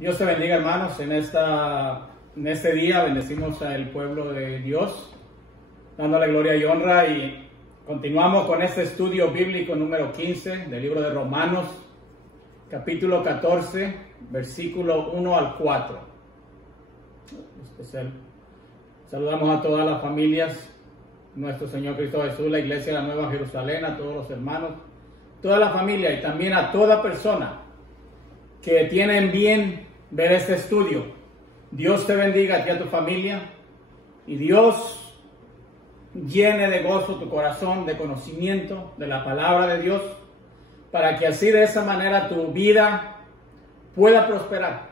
Dios te bendiga, hermanos. En este día bendecimos al pueblo de Dios, dándole gloria y honra, y continuamos con este estudio bíblico número 15 del libro de Romanos, capítulo 14, versículo 1 al 4. Saludamos a todas las familias, nuestro Señor Cristo Jesús, la Iglesia de la Nueva Jerusalén, a todos los hermanos, toda la familia y también a toda persona que tienen bien ver este estudio. Dios te bendiga a ti y a tu familia, y Dios llene de gozo tu corazón, de conocimiento de la palabra de Dios, para que así de esa manera tu vida pueda prosperar,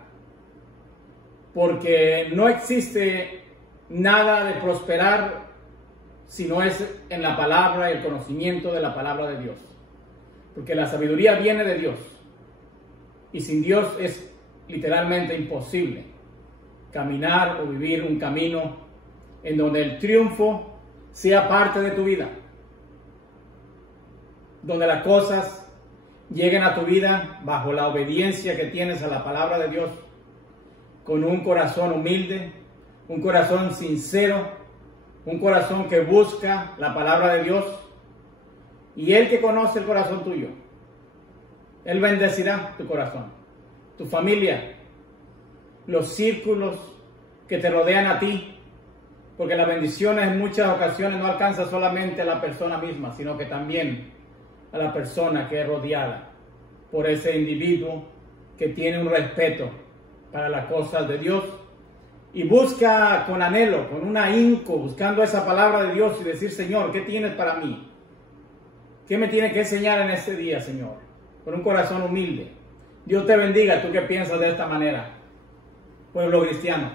porque no existe nada de prosperar si no es en la palabra y el conocimiento de la palabra de Dios, porque la sabiduría viene de Dios, y sin Dios es literalmente imposible caminar o vivir un camino en donde el triunfo sea parte de tu vida, donde las cosas lleguen a tu vida bajo la obediencia que tienes a la palabra de Dios, con un corazón humilde, un corazón sincero, un corazón que busca la palabra de Dios, y Él que conoce el corazón tuyo, Él bendecirá tu corazón, tu familia, los círculos que te rodean a ti, porque la bendición en muchas ocasiones no alcanza solamente a la persona misma, sino que también a la persona que es rodeada por ese individuo que tiene un respeto para las cosas de Dios y busca con anhelo, con un ahínco, buscando esa palabra de Dios y decir: Señor, ¿qué tienes para mí? ¿Qué me tiene que enseñar en este día, Señor? Con un corazón humilde. Dios te bendiga, tú que piensas de esta manera, pueblo cristiano.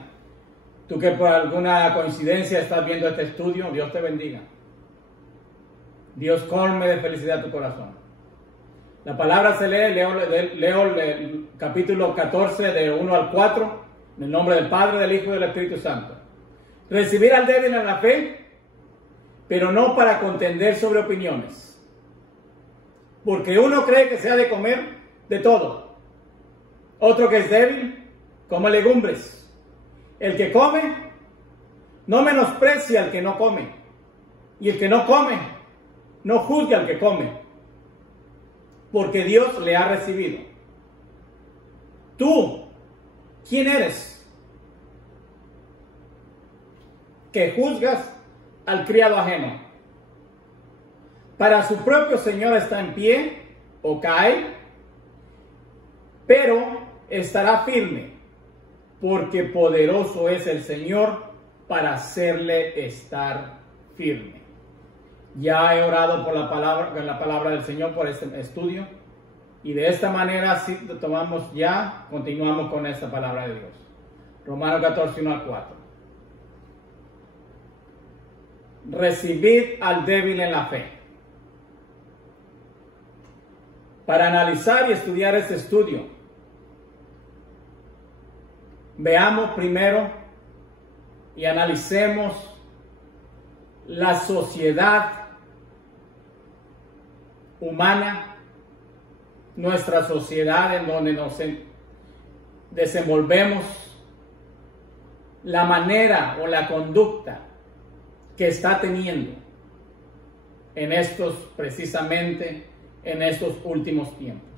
Tú que por alguna coincidencia estás viendo este estudio, Dios te bendiga. Dios colme de felicidad tu corazón. La palabra se lee, leo el capítulo 14 de 1 al 4, en el nombre del Padre, del Hijo y del Espíritu Santo. Recibir al débil en la fe, pero no para contender sobre opiniones. Porque uno cree que se ha de comer de todo. Otro que es débil, come legumbres. El que come, no menosprecia al que no come. Y el que no come, no juzga al que come. Porque Dios le ha recibido. ¿Tú quién eres? Que juzgas al criado ajeno. Para su propio Señor está en pie o cae, pero estará firme, porque poderoso es el Señor para hacerle estar firme. Ya he orado por la palabra del Señor, por este estudio, y de esta manera si continuamos con esta palabra de Dios. Romanos 14, 1 al 4. Recibid al débil en la fe. Para analizar y estudiar este estudio, veamos primero y analicemos la sociedad humana, nuestra sociedad en donde nos desenvolvemos, la manera o la conducta que está teniendo precisamente en estos últimos tiempos.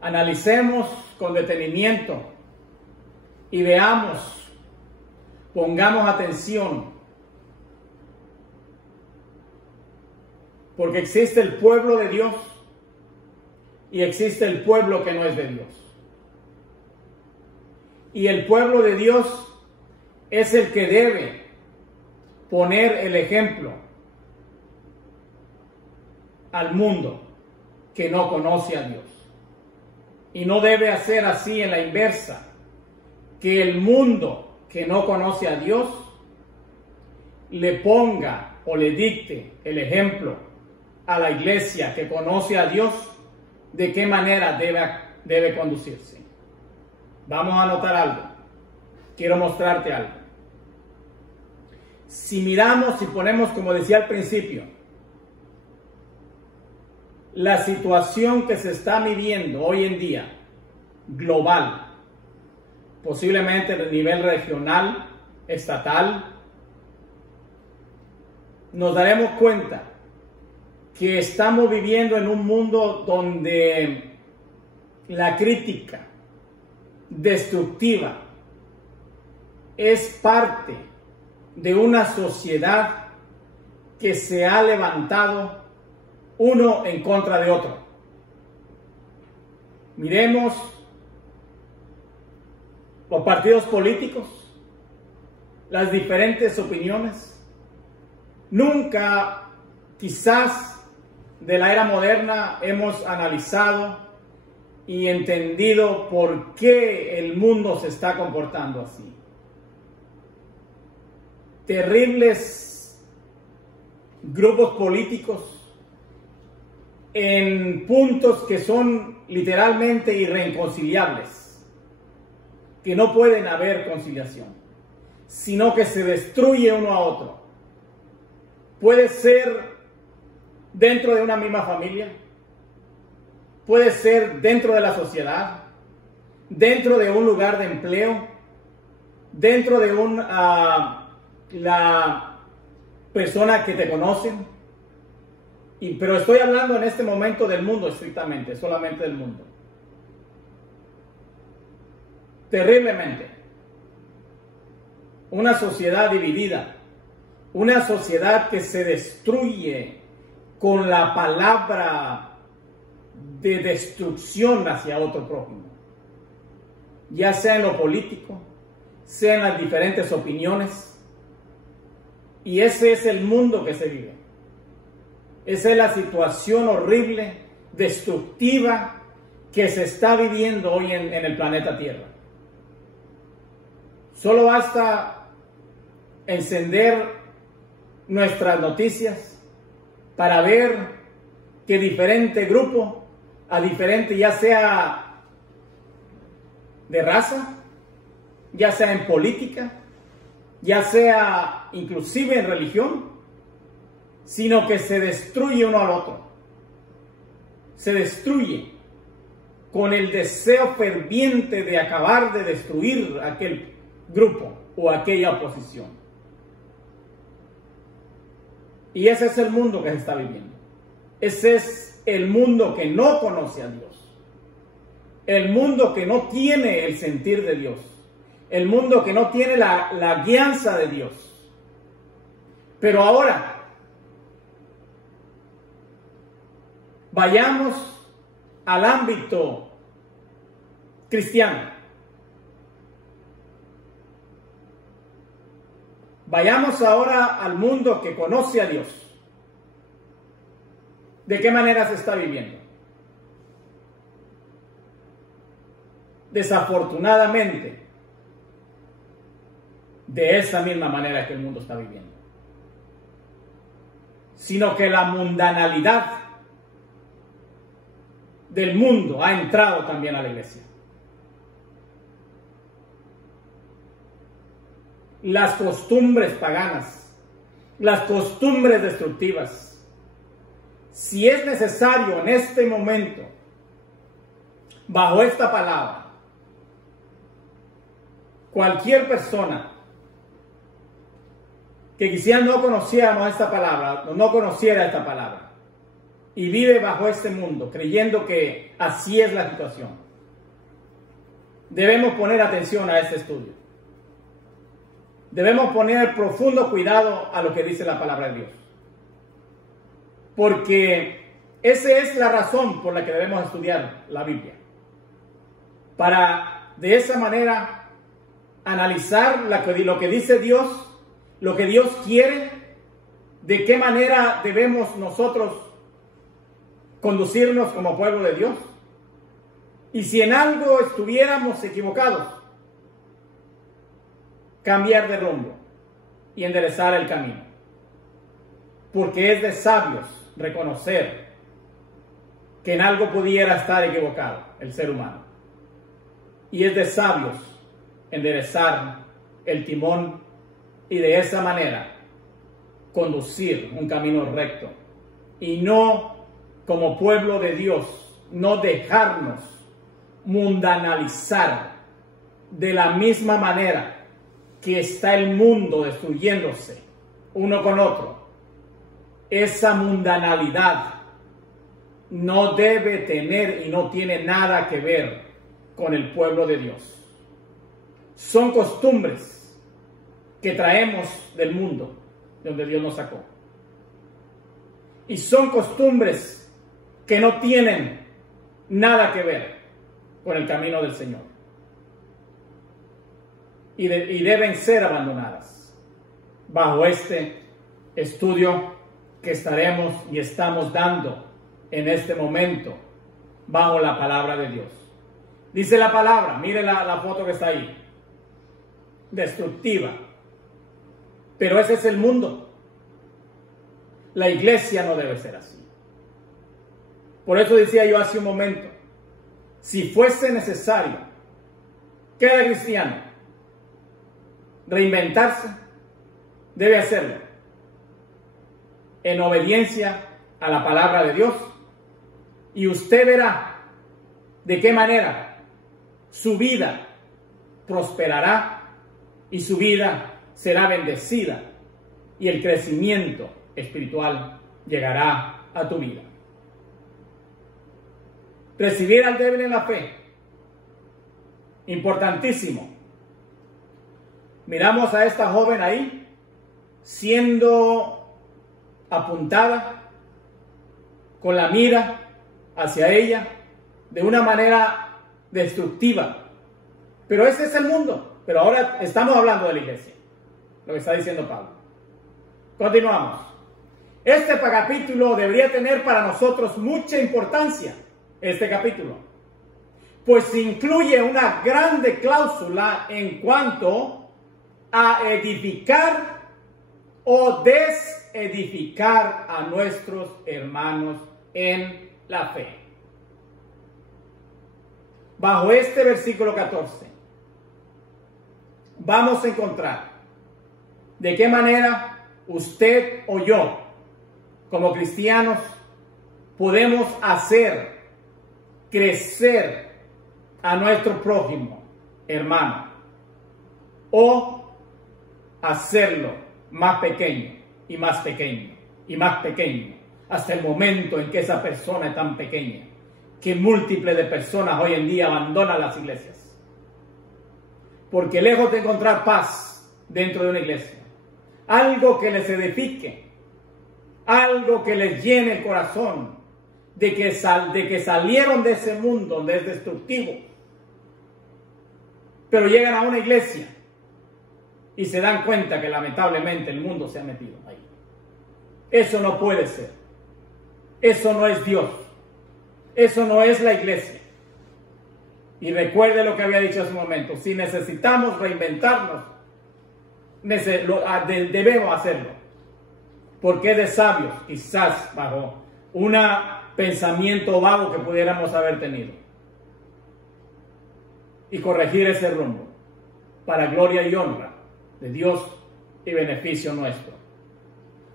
Analicemos con detenimiento y veamos, pongamos atención, porque existe el pueblo de Dios y existe el pueblo que no es de Dios. Y el pueblo de Dios es el que debe poner el ejemplo al mundo que no conoce a Dios. Y no debe hacer así en la inversa, que el mundo que no conoce a Dios le ponga o le dicte el ejemplo a la iglesia que conoce a Dios de qué manera debe conducirse. Vamos a notar algo. Quiero mostrarte algo. Si miramos y ponemos, como decía al principio, la situación que se está viviendo hoy en día global, posiblemente a nivel regional, estatal, nos daremos cuenta que estamos viviendo en un mundo donde la crítica destructiva es parte de una sociedad que se ha levantado uno en contra de otro. Miremos los partidos políticos, las diferentes opiniones. Nunca, quizás de la era moderna, hemos analizado y entendido por qué el mundo se está comportando así. Terribles grupos políticos en puntos que son literalmente irreconciliables, que no pueden haber conciliación, sino que se destruye uno a otro. Puede ser dentro de una misma familia, puede ser dentro de la sociedad, dentro de un lugar de empleo, dentro de la persona que te conocen. Pero estoy hablando en este momento del mundo estrictamente, solamente del mundo. Terriblemente. Una sociedad dividida, una sociedad que se destruye con la palabra de destrucción hacia otro prójimo, ya sea en lo político, sea en las diferentes opiniones. Y ese es el mundo que se vive. Esa es la situación horrible, destructiva que se está viviendo hoy en el planeta Tierra. Solo basta encender nuestras noticias para ver que diferente grupo, a diferente, ya sea de raza, ya sea en política, ya sea inclusive en religión, sino que se destruye uno al otro. Se destruye con el deseo ferviente de acabar de destruir aquel grupo o aquella oposición. Y ese es el mundo que se está viviendo. Ese es el mundo que no conoce a Dios. El mundo que no tiene el sentir de Dios. El mundo que no tiene la guianza de Dios. Pero ahora, vayamos al ámbito cristiano. Vayamos ahora al mundo que conoce a Dios. ¿De qué manera se está viviendo? Desafortunadamente, de esa misma manera que el mundo está viviendo. Sino que la mundanalidad del mundo ha entrado también a la iglesia. Las costumbres paganas, las costumbres destructivas. Si es necesario en este momento, bajo esta palabra, cualquier persona que quizás no conociera esta palabra, no conociera esta palabra, y vive bajo este mundo, creyendo que así es la situación, debemos poner atención a este estudio. Debemos poner profundo cuidado a lo que dice la palabra de Dios. Porque esa es la razón por la que debemos estudiar la Biblia. Para de esa manera analizar lo que dice Dios, lo que Dios quiere, de qué manera debemos nosotros conducirnos como pueblo de Dios. Y si en algo estuviéramos equivocados, cambiar de rumbo y enderezar el camino. Porque es de sabios reconocer que en algo pudiera estar equivocado el ser humano. Y es de sabios enderezar el timón y de esa manera conducir un camino recto. Y no, como pueblo de Dios, no dejarnos mundanalizar de la misma manera que está el mundo destruyéndose uno con otro. Esa mundanalidad no debe tener y no tiene nada que ver con el pueblo de Dios. Son costumbres que traemos del mundo, de donde Dios nos sacó. Y son costumbres que no tienen nada que ver con el camino del Señor. Y deben ser abandonadas bajo este estudio que estaremos y estamos dando en este momento bajo la palabra de Dios. Dice la palabra, mire la foto que está ahí, destructiva. Pero ese es el mundo. La iglesia no debe ser así. Por eso decía yo hace un momento, si fuese necesario, cada cristiano reinventarse, debe hacerlo en obediencia a la palabra de Dios, y usted verá de qué manera su vida prosperará y su vida será bendecida y el crecimiento espiritual llegará a tu vida. Recibir al débil en la fe, importantísimo. Miramos a esta joven ahí siendo apuntada con la mira hacia ella de una manera destructiva. Pero ese es el mundo. Pero ahora estamos hablando de la iglesia, lo que está diciendo Pablo. Continuamos. Este capítulo debería tener para nosotros mucha importancia, este capítulo, pues incluye una grande cláusula en cuanto a edificar o desedificar a nuestros hermanos en la fe. Bajo este versículo 14 vamos a encontrar de qué manera usted o yo, como cristianos, podemos hacer crecer a nuestro prójimo, hermano, o hacerlo más pequeño y más pequeño y más pequeño, hasta el momento en que esa persona es tan pequeña que múltiples de personas hoy en día abandonan las iglesias. Porque lejos de encontrar paz dentro de una iglesia, algo que les edifique, algo que les llene el corazón, de que salieron de ese mundo donde es destructivo, pero llegan a una iglesia y se dan cuenta que lamentablemente el mundo se ha metido ahí. Eso no puede ser. Eso no es Dios. Eso no es la iglesia. Y recuerde lo que había dicho hace un momento. Si necesitamos reinventarnos, debemos hacerlo. Porque es de sabios, quizás bajo un pensamiento vago que pudiéramos haber tenido, y corregir ese rumbo para gloria y honra de Dios y beneficio nuestro.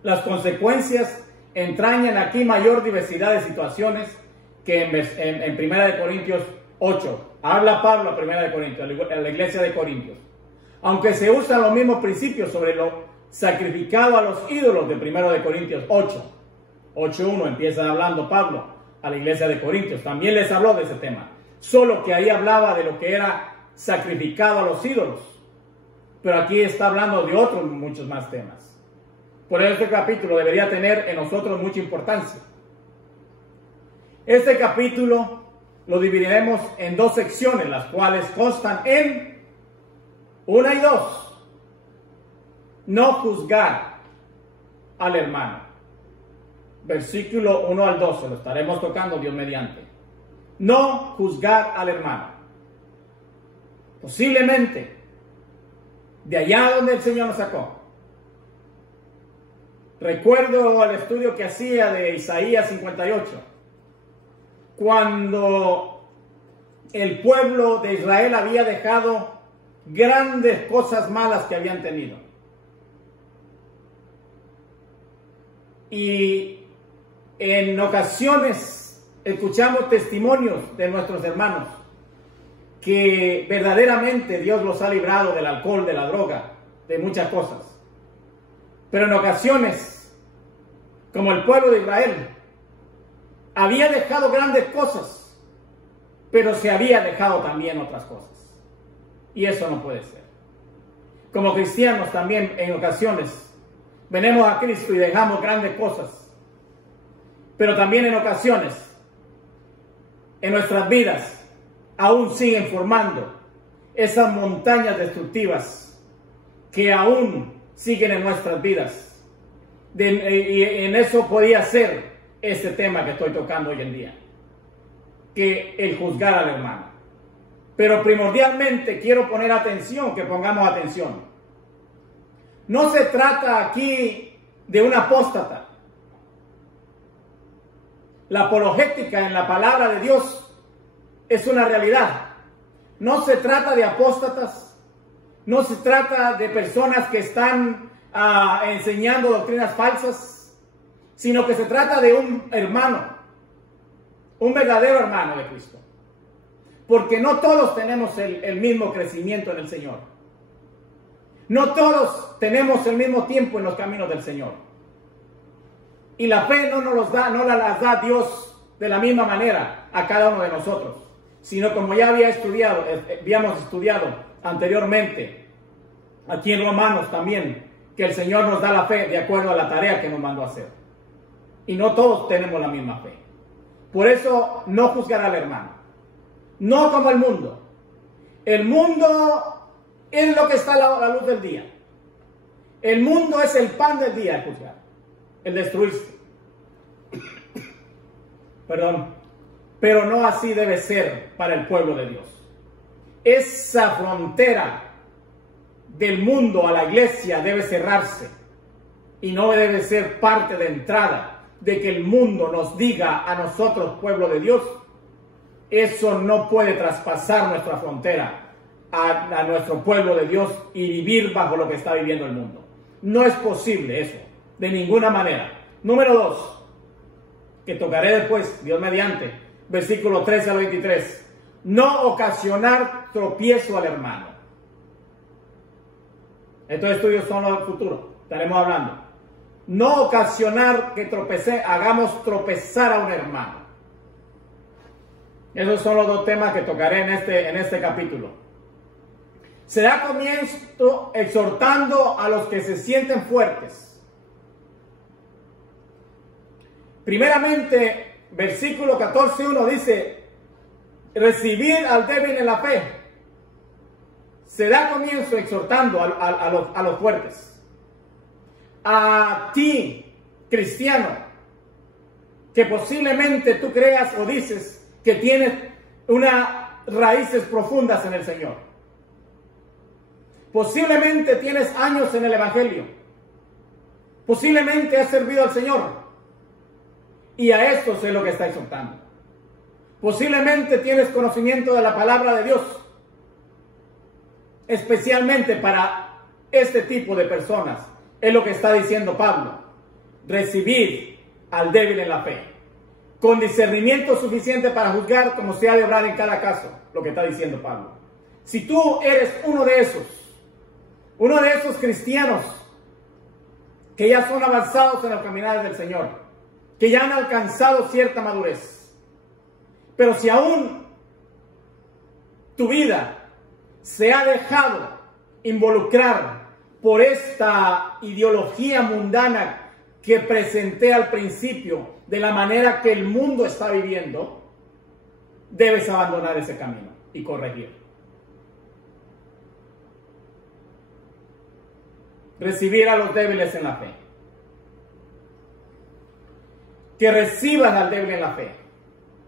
Las consecuencias entrañan aquí mayor diversidad de situaciones que en 1 Corintios 8. Habla Pablo a 1 Corintios, a la iglesia de Corintios. Aunque se usan los mismos principios sobre lo sacrificado a los ídolos de 1 Corintios 8. 8.1 empieza hablando Pablo a la iglesia de Corintios. También les habló de ese tema. Solo que ahí hablaba de lo que era sacrificado a los ídolos. Pero aquí está hablando de otros muchos más temas. Por eso este capítulo debería tener en nosotros mucha importancia. Este capítulo lo dividiremos en dos secciones, las cuales constan en 1 y 2. No juzgar al hermano. Versículo 1 al 12, lo estaremos tocando Dios mediante. No juzgar al hermano. Posiblemente, de allá donde el Señor nos sacó. Recuerdo el estudio que hacía de Isaías 58, cuando el pueblo de Israel había dejado grandes cosas malas que habían tenido. Y en ocasiones escuchamos testimonios de nuestros hermanos que verdaderamente Dios los ha librado del alcohol, de la droga, de muchas cosas. Pero en ocasiones, como el pueblo de Israel, había dejado grandes cosas, pero se había dejado también otras cosas. Y eso no puede ser. Como cristianos también en ocasiones venimos a Cristo y dejamos grandes cosas, pero también en ocasiones en nuestras vidas aún siguen formando esas montañas destructivas que aún siguen en nuestras vidas. Y en eso podía ser este tema que estoy tocando hoy en día, que el juzgar al hermano. Pero primordialmente quiero poner atención, que pongamos atención. No se trata aquí de un apóstata. La apologética en la palabra de Dios es una realidad. No se trata de apóstatas, no se trata de personas que están enseñando doctrinas falsas, sino que se trata de un hermano, un verdadero hermano de Cristo. Porque no todos tenemos el mismo crecimiento en el Señor. No todos tenemos el mismo tiempo en los caminos del Señor. Y la fe no las da Dios de la misma manera a cada uno de nosotros, sino como ya habíamos estudiado anteriormente, aquí en Romanos también, que el Señor nos da la fe de acuerdo a la tarea que nos mandó a hacer. Y no todos tenemos la misma fe. Por eso no juzgar al hermano. No como el mundo. El mundo es lo que está a la luz del día. El mundo es el pan del día, el juzgar, el destruirse. Perdón. Pero no así debe ser para el pueblo de Dios. Esa frontera del mundo a la iglesia debe cerrarse y no debe ser parte de entrada de que el mundo nos diga a nosotros, pueblo de Dios. Eso no puede traspasar nuestra frontera a nuestro pueblo de Dios y vivir bajo lo que está viviendo el mundo. No es posible eso, de ninguna manera. Número 2, que tocaré después, Dios mediante, versículo 13 al 23. No ocasionar tropiezo al hermano. Estos estudios son los del futuro, estaremos hablando. No ocasionar que hagamos tropezar a un hermano. Esos son los dos temas que tocaré en este capítulo. Se da comienzo exhortando a los que se sienten fuertes. Primeramente, versículo 14:1 dice, recibir al débil en la fe. Se da comienzo exhortando a los fuertes. A ti, cristiano, que posiblemente tú creas o dices que tienes unas raíces profundas en el Señor. Posiblemente tienes años en el Evangelio. Posiblemente has servido al Señor. Y a estos es lo que está exhortando. Posiblemente tienes conocimiento de la palabra de Dios. Especialmente para este tipo de personas. Es lo que está diciendo Pablo. Recibid al débil en la fe. Con discernimiento suficiente para juzgar como se ha de obrar en cada caso. Lo que está diciendo Pablo. Si tú eres uno de esos cristianos que ya son avanzados en el caminar del Señor, que ya han alcanzado cierta madurez, pero si aún tu vida se ha dejado involucrar por esta ideología mundana que presenté al principio, de la manera que el mundo está viviendo, debes abandonar ese camino y corregir. Recibir a los débiles en la fe. Que recibas al débil en la fe.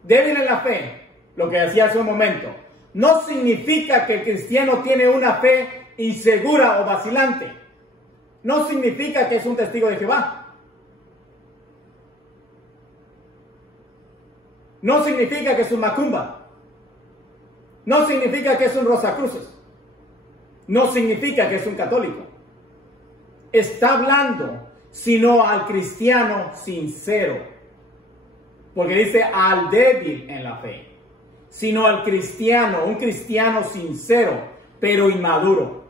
Débil en la fe, lo que decía hace un momento, no significa que el cristiano tiene una fe insegura o vacilante. No significa que es un testigo de Jehová. No significa que es un macumba. No significa que es un rosacruces. No significa que es un católico. Está hablando, sino al cristiano sincero. Porque dice al débil en la fe. sino al cristiano, un cristiano sincero, pero inmaduro.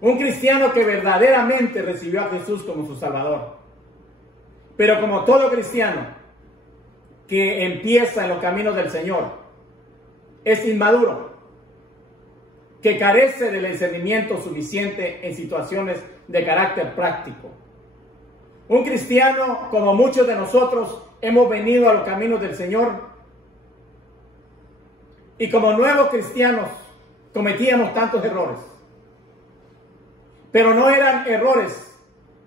Un cristiano que verdaderamente recibió a Jesús como su Salvador. Pero como todo cristiano que empieza en los caminos del Señor, es inmaduro, que carece del discernimiento suficiente en situaciones de carácter práctico. Un cristiano, como muchos de nosotros, hemos venido a los caminos del Señor y como nuevos cristianos cometíamos tantos errores. Pero no eran errores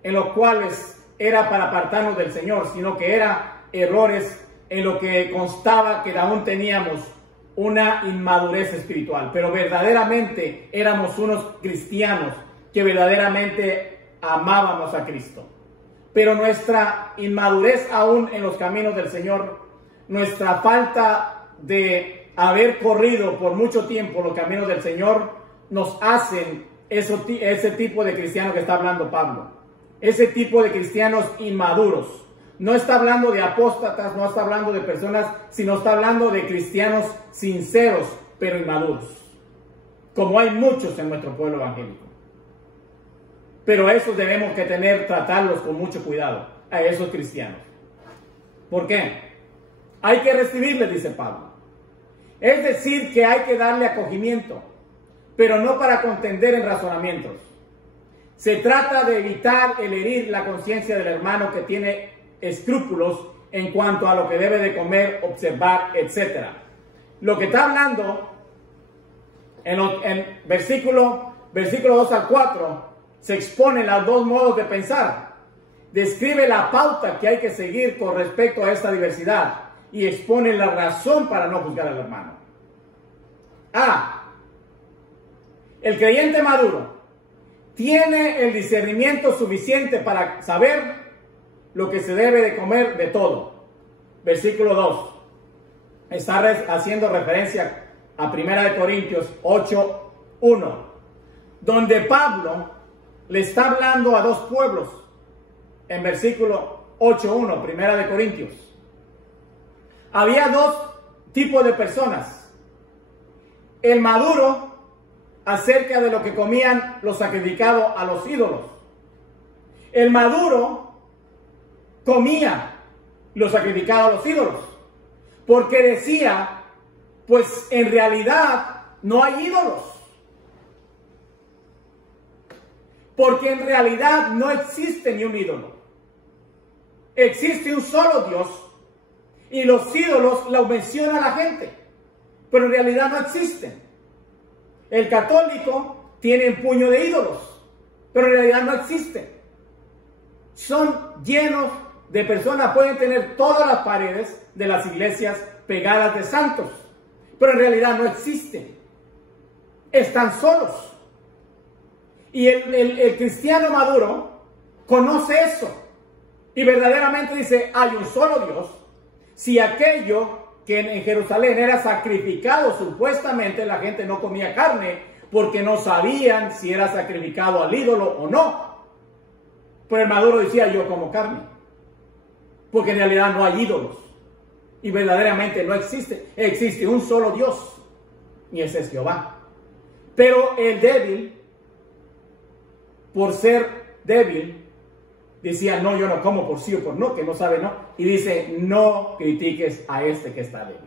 en los cuales era para apartarnos del Señor, sino que eran errores en lo que constaba que aún teníamos una inmadurez espiritual. Pero verdaderamente éramos unos cristianos que verdaderamente amábamos a Cristo. Pero nuestra inmadurez aún en los caminos del Señor, nuestra falta de haber corrido por mucho tiempo los caminos del Señor, nos hacen ese tipo de cristianos que está hablando Pablo. Ese tipo de cristianos inmaduros. No está hablando de apóstatas, no está hablando de personas, sino está hablando de cristianos sinceros, pero inmaduros. Como hay muchos en nuestro pueblo evangélico. Pero a esos debemos que tratarlos con mucho cuidado, a esos cristianos. ¿Por qué? Hay que recibirles, dice Pablo. Es decir, que hay que darle acogimiento, pero no para contender en razonamientos. Se trata de evitar el herir la conciencia del hermano que tiene escrúpulos en cuanto a lo que debe de comer, observar, etc. Lo que está hablando en versículo 2 al 4 se exponen los dos modos de pensar. Describe la pauta que hay que seguir con respecto a esta diversidad y expone la razón para no juzgar al hermano. El creyente maduro tiene el discernimiento suficiente para saber lo que se debe de comer de todo. Versículo 2. Está haciendo referencia a 1 Corintios 8:1, donde Pablo le está hablando a dos pueblos. En versículo 8:1, 1 Corintios. Había dos tipos de personas. El maduro, acerca de lo que comían los sacrificados a los ídolos. El maduro comía los sacrificados a los ídolos, porque decía, pues en realidad no hay ídolos. Porque en realidad no existe ni un ídolo. Existe un solo Dios y los ídolos los menciona la gente, pero en realidad no existen. El católico tiene un puño de ídolos, pero en realidad no existen. Son llenos de personas, pueden tener todas las paredes de las iglesias pegadas de santos, pero en realidad no existen. Están solos. Y el cristiano maduro conoce eso y verdaderamente dice, hay un solo Dios. Si aquello que en Jerusalén era sacrificado, supuestamente la gente no comía carne porque no sabían si era sacrificado al ídolo o no. Pero el maduro decía, yo como carne, porque en realidad no hay ídolos y verdaderamente no existe. Existe un solo Dios y ese es Jehová. Pero el débil, por ser débil, decía, no, yo no como por sí o por no, que no sabe no. Y dice, no critiques a este que está débil.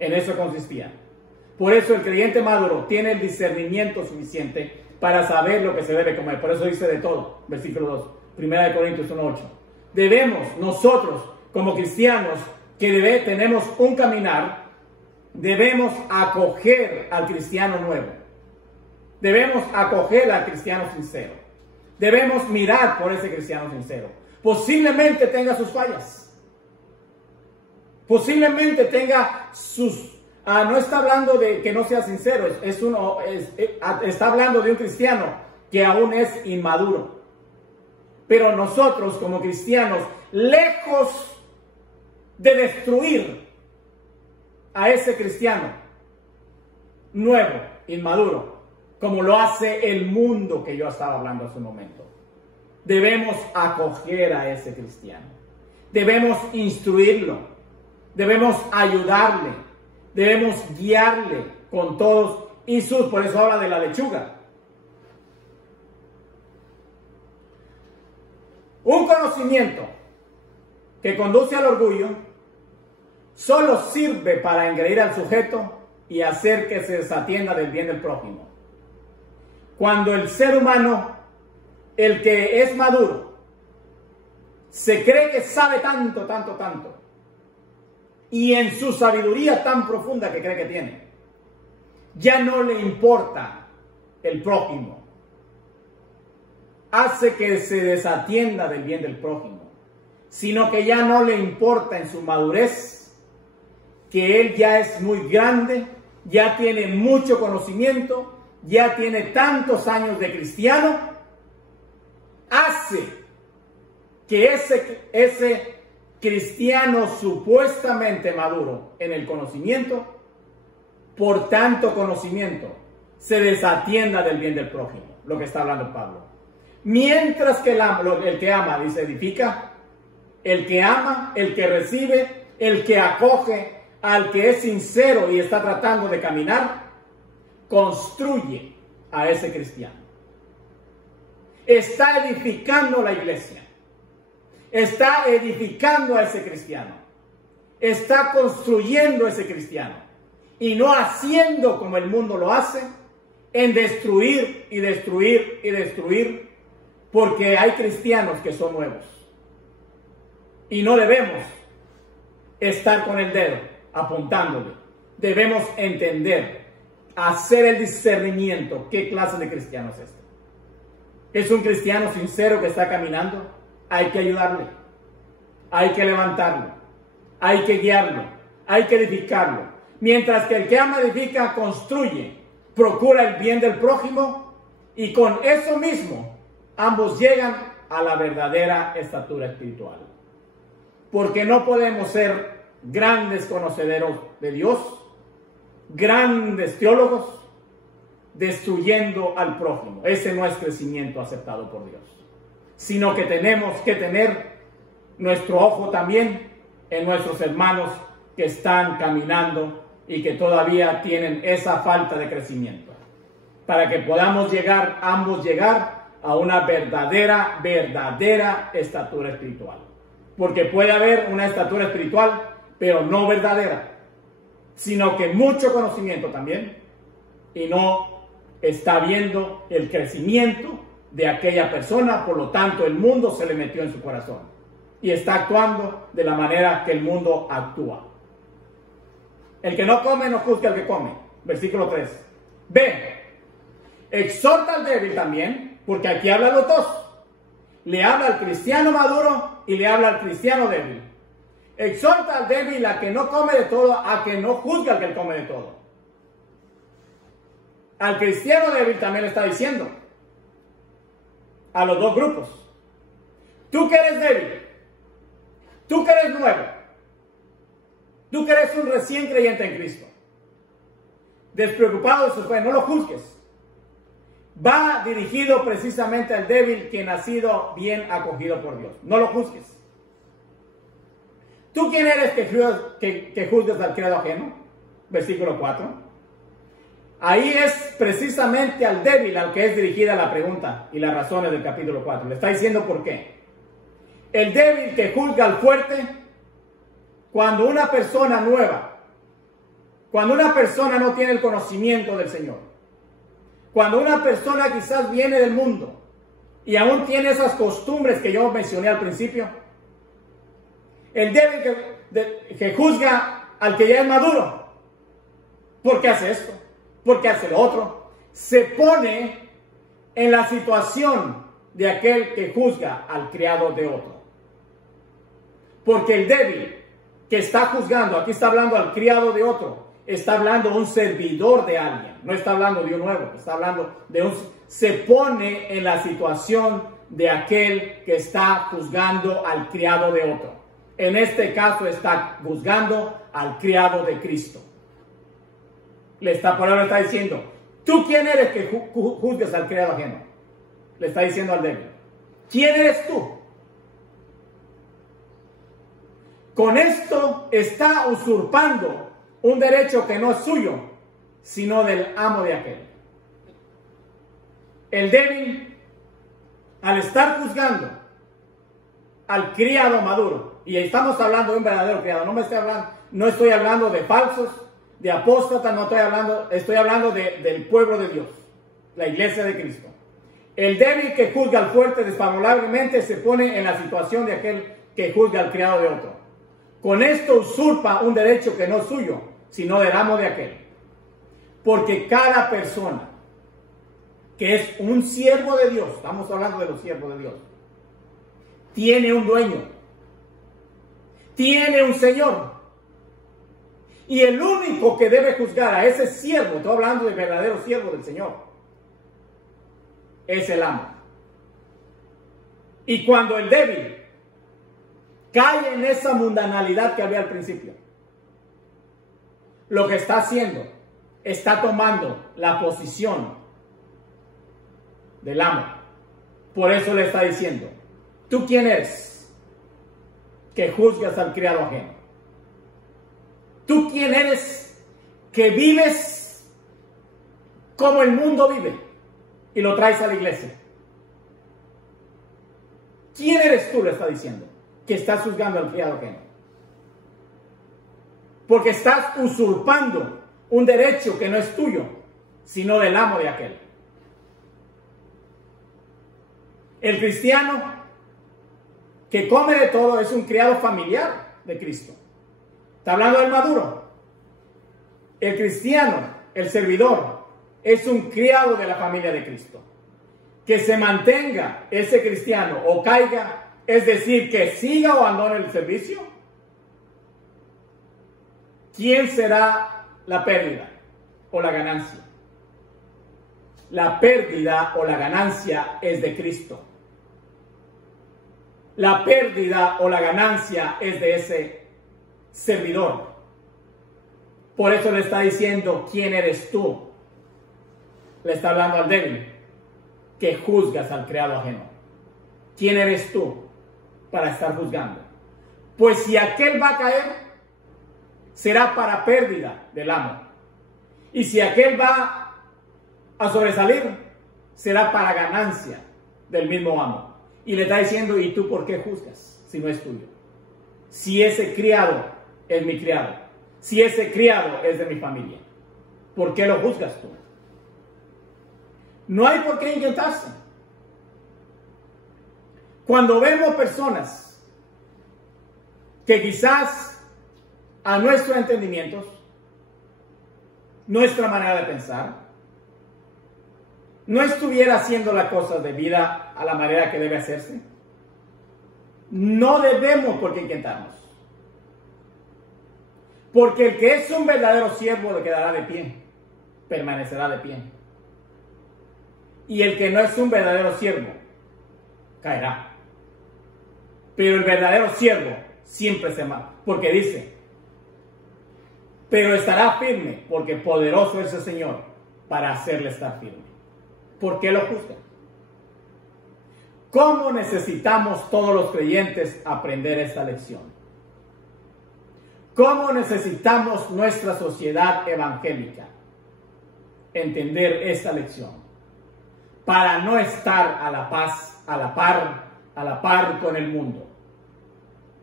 En eso consistía. Por eso el creyente maduro tiene el discernimiento suficiente para saber lo que se debe comer. Por eso dice de todo. Versículo 2, 1 Corintios 1:8. Debemos nosotros, como cristianos, que tenemos un caminar, debemos acoger al cristiano nuevo. Debemos acoger al cristiano sincero. Debemos mirar por ese cristiano sincero. Posiblemente tenga sus fallas. Posiblemente tenga sus... no está hablando de que no sea sincero. Está hablando de un cristiano que aún es inmaduro. Pero nosotros como cristianos, lejos de destruir a ese cristiano nuevo, inmaduro, como lo hace el mundo que yo estaba hablando hace un momento. Debemos acoger a ese cristiano. Debemos instruirlo. Debemos ayudarle. Debemos guiarle con todos y sus, por eso habla de la lechuga. Un conocimiento que conduce al orgullo solo sirve para engreír al sujeto y hacer que se desatienda del bien del prójimo. Cuando el ser humano, el que es maduro, se cree que sabe tanto, y en su sabiduría tan profunda que cree que tiene, ya no le importa el prójimo, hace que se desatienda del bien del prójimo, sino que ya no le importa en su madurez, que él ya es muy grande, ya tiene mucho conocimiento, ya tiene tantos años de cristiano, hace que ese cristiano supuestamente maduro en el conocimiento, por tanto conocimiento, se desatienda del bien del prójimo, lo que está hablando Pablo. Mientras que el que ama, dice, edifica, el que ama, el que recibe, el que acoge al que es sincero y está tratando de caminar, construye a ese cristiano. Está edificando la iglesia. Está edificando a ese cristiano. Está construyendo a ese cristiano. Y no haciendo como el mundo lo hace, en destruir y destruir y destruir, porque hay cristianos que son nuevos. Y no debemos estar con el dedo apuntándole. Debemos entender, hacer el discernimiento, qué clase de cristiano es este. Es un cristiano sincero que está caminando, hay que ayudarle, hay que levantarlo, hay que guiarlo, hay que edificarlo. Mientras que el que ama edifica, construye, procura el bien del prójimo, y con eso mismo ambos llegan a la verdadera estatura espiritual. Porque no podemos ser grandes conocedores de Dios, grandes teólogos, destruyendo al prójimo. Ese no es crecimiento aceptado por Dios. Sino que tenemos que tener nuestro ojo también en nuestros hermanos que están caminando y que todavía tienen esa falta de crecimiento. Para que podamos llegar, ambos llegar a una verdadera estatura espiritual. Porque puede haber una estatura espiritual, pero no verdadera, sino que mucho conocimiento también, y no está viendo el crecimiento de aquella persona, por lo tanto el mundo se le metió en su corazón, y está actuando de la manera que el mundo actúa. El que no come, no juzgue al que come. Versículo 3. B. Exhorta al débil también, porque aquí habla los dos. Le habla al cristiano maduro y le habla al cristiano débil. Exhorta al débil a que no come de todo, a que no juzgue al que come de todo. Al cristiano débil también le está diciendo, a los dos grupos, tú que eres débil, tú que eres nuevo, tú que eres un recién creyente en Cristo, despreocupado de su fe, no lo juzgues. Va dirigido precisamente al débil, quien ha sido bien acogido por Dios. No lo juzgues. ¿Tú quién eres que juzgues al criado ajeno? Versículo 4. Ahí es precisamente al débil al que es dirigida la pregunta y las razones del capítulo 4. Le está diciendo por qué. El débil que juzga al fuerte, cuando una persona nueva, cuando una persona no tiene el conocimiento del Señor, cuando una persona quizás viene del mundo y aún tiene esas costumbres que yo mencioné al principio, el débil que juzga al que ya es maduro, ¿por qué hace esto? ¿Por qué hace lo otro? Se pone en la situación de aquel que juzga al criado de otro. Porque el débil que está juzgando, aquí está hablando al criado de otro, está hablando de un servidor de alguien, no está hablando de un nuevo, está hablando de un... Se pone en la situación de aquel que está juzgando al criado de otro. En este caso está juzgando al criado de Cristo. Esta palabra está diciendo, ¿tú quién eres que juzgues al criado ajeno? Le está diciendo al débil. ¿Quién eres tú? Con esto está usurpando un derecho que no es suyo, sino del amo de aquel. El débil, al estar juzgando al criado maduro, y estamos hablando de un verdadero criado, no estoy hablando de falsos, de apóstatas, estoy hablando del pueblo de Dios, la iglesia de Cristo. El débil que juzga al fuerte desfavorablemente se pone en la situación de aquel que juzga al criado de otro. Con esto usurpa un derecho que no es suyo, sino del amo de aquel. Porque cada persona que es un siervo de Dios, estamos hablando de los siervos de Dios, tiene un dueño, tiene un señor. Y el único que debe juzgar a ese siervo, estoy hablando del verdadero siervo del Señor, es el amo. Y cuando el débil cae en esa mundanalidad que había al principio, lo que está haciendo, está tomando la posición del amo. Por eso le está diciendo, ¿tú quién eres que juzgas al criado ajeno? ¿Tú quién eres que vives como el mundo vive y lo traes a la iglesia? ¿Quién eres tú? Le está diciendo, que estás juzgando al criado ajeno. Porque estás usurpando un derecho que no es tuyo, sino del amo de aquel. El cristiano que come de todo es un criado familiar de Cristo. Está hablando del maduro. El cristiano, el servidor, es un criado de la familia de Cristo. Que se mantenga ese cristiano o caiga, es decir, que siga o abandone el servicio. ¿Quién será la pérdida o la ganancia? La pérdida o la ganancia es de Cristo. La pérdida o la ganancia es de ese servidor. Por eso le está diciendo, ¿quién eres tú? Le está hablando al débil, que juzgas al criado ajeno. ¿Quién eres tú para estar juzgando? Pues si aquel va a caer, será para pérdida del amo. Y si aquel va a sobresalir, será para ganancia del mismo amo. Y le está diciendo, ¿y tú por qué juzgas si no es tuyo? Si ese criado es mi criado, si ese criado es de mi familia, ¿por qué lo juzgas tú? No hay por qué intentarse. Cuando vemos personas que quizás a nuestro entendimiento, nuestra manera de pensar, no estuviera haciendo la cosa debida a la manera que debe hacerse, no debemos por qué inquietarnos. Porque el que es un verdadero siervo le quedará de pie, permanecerá de pie. Y el que no es un verdadero siervo, caerá. Pero el verdadero siervo siempre se mata, porque dice, pero estará firme, porque poderoso es el Señor para hacerle estar firme. ¿Por qué lo juzgan? ¿Cómo necesitamos todos los creyentes aprender esta lección? ¿Cómo necesitamos nuestra sociedad evangélica entender esta lección? Para no estar a la par con el mundo.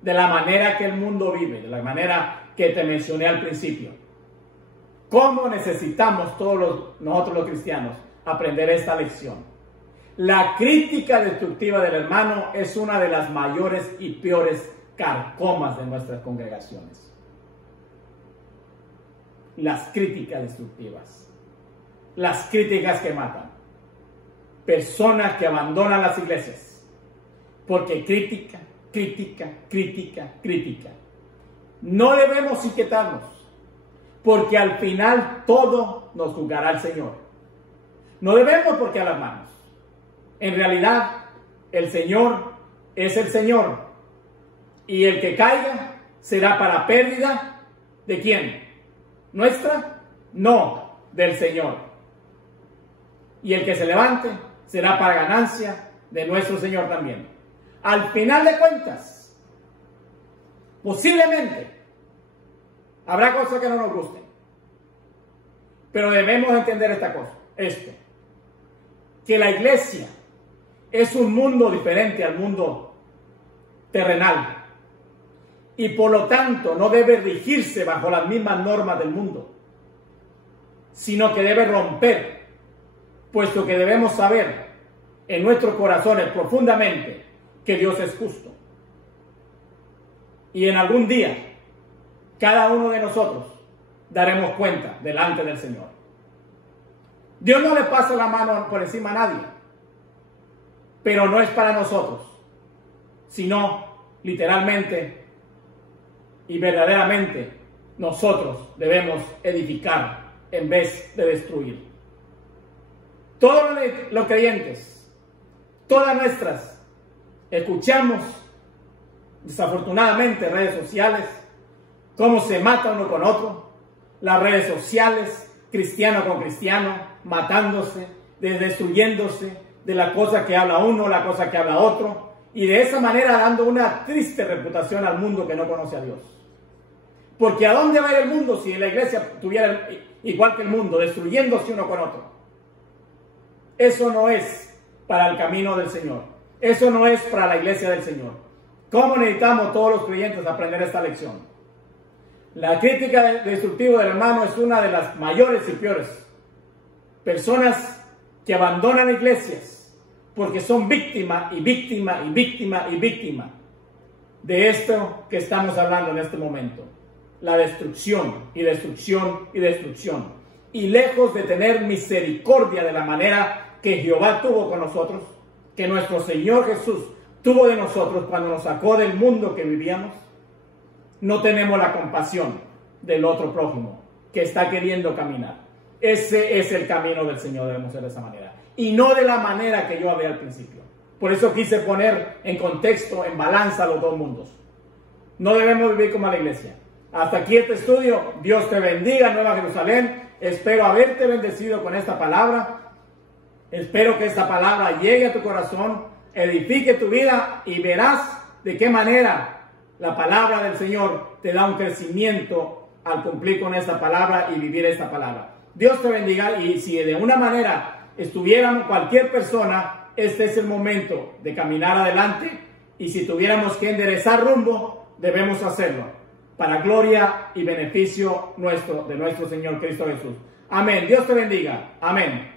De la manera que el mundo vive, de la manera que te mencioné al principio. ¿Cómo necesitamos nosotros los cristianos aprender esta lección? La crítica destructiva del hermano es una de las mayores y peores carcomas de nuestras congregaciones. Las críticas destructivas, las críticas que matan, personas que abandonan las iglesias porque crítica. No debemos inquietarnos, porque al final todo nos juzgará el Señor. No debemos por qué alarmarnos. En realidad, el Señor es el Señor, y el que caiga será para pérdida ¿de quién? ¿Nuestra? No, del Señor. Y el que se levante será para ganancia de nuestro Señor también. Al final de cuentas, posiblemente Habrá cosas que no nos gusten. Pero debemos entender esta cosa, que la iglesia es un mundo diferente al mundo terrenal. Y por lo tanto no debe regirse bajo las mismas normas del mundo, sino que debe romper, puesto que debemos saber en nuestros corazones profundamente que Dios es justo. Y en algún día, cada uno de nosotros daremos cuenta delante del Señor. Dios no le pasa la mano por encima a nadie, pero no es para nosotros, sino literalmente y verdaderamente nosotros debemos edificar en vez de destruir. Todos los creyentes, todas nuestras, escuchamos desafortunadamente redes sociales, cómo se mata uno con otro, las redes sociales, cristiano con cristiano, matándose, destruyéndose, de la cosa que habla uno, la cosa que habla otro, y de esa manera dando una triste reputación al mundo que no conoce a Dios. Porque ¿a dónde va a ir el mundo si la iglesia estuviera igual que el mundo, destruyéndose uno con otro? Eso no es para el camino del Señor. Eso no es para la iglesia del Señor. ¿Cómo necesitamos todos los creyentes aprender esta lección? La crítica destructiva del hermano es una de las mayores y peores. Personas que abandonan iglesias porque son víctima y víctima y víctima y víctima de esto que estamos hablando en este momento. La destrucción y destrucción y destrucción. Y lejos de tener misericordia de la manera que Jehová tuvo con nosotros, que nuestro Señor Jesús tuvo de nosotros cuando nos sacó del mundo que vivíamos, no tenemos la compasión del otro prójimo que está queriendo caminar. Ese es el camino del Señor, debemos ser de esa manera. Y no de la manera que yo hablé al principio. Por eso quise poner en contexto, en balanza los dos mundos. No debemos vivir como la iglesia. Hasta aquí este estudio. Dios te bendiga, Nueva Jerusalén. Espero haberte bendecido con esta palabra. Espero que esta palabra llegue a tu corazón, edifique tu vida y verás de qué manera la palabra del Señor te da un crecimiento al cumplir con esta palabra y vivir esta palabra. Dios te bendiga, y si de una manera estuviéramos cualquier persona, este es el momento de caminar adelante, y si tuviéramos que enderezar rumbo, debemos hacerlo para gloria y beneficio nuestro, de nuestro Señor Cristo Jesús. Amén. Dios te bendiga. Amén.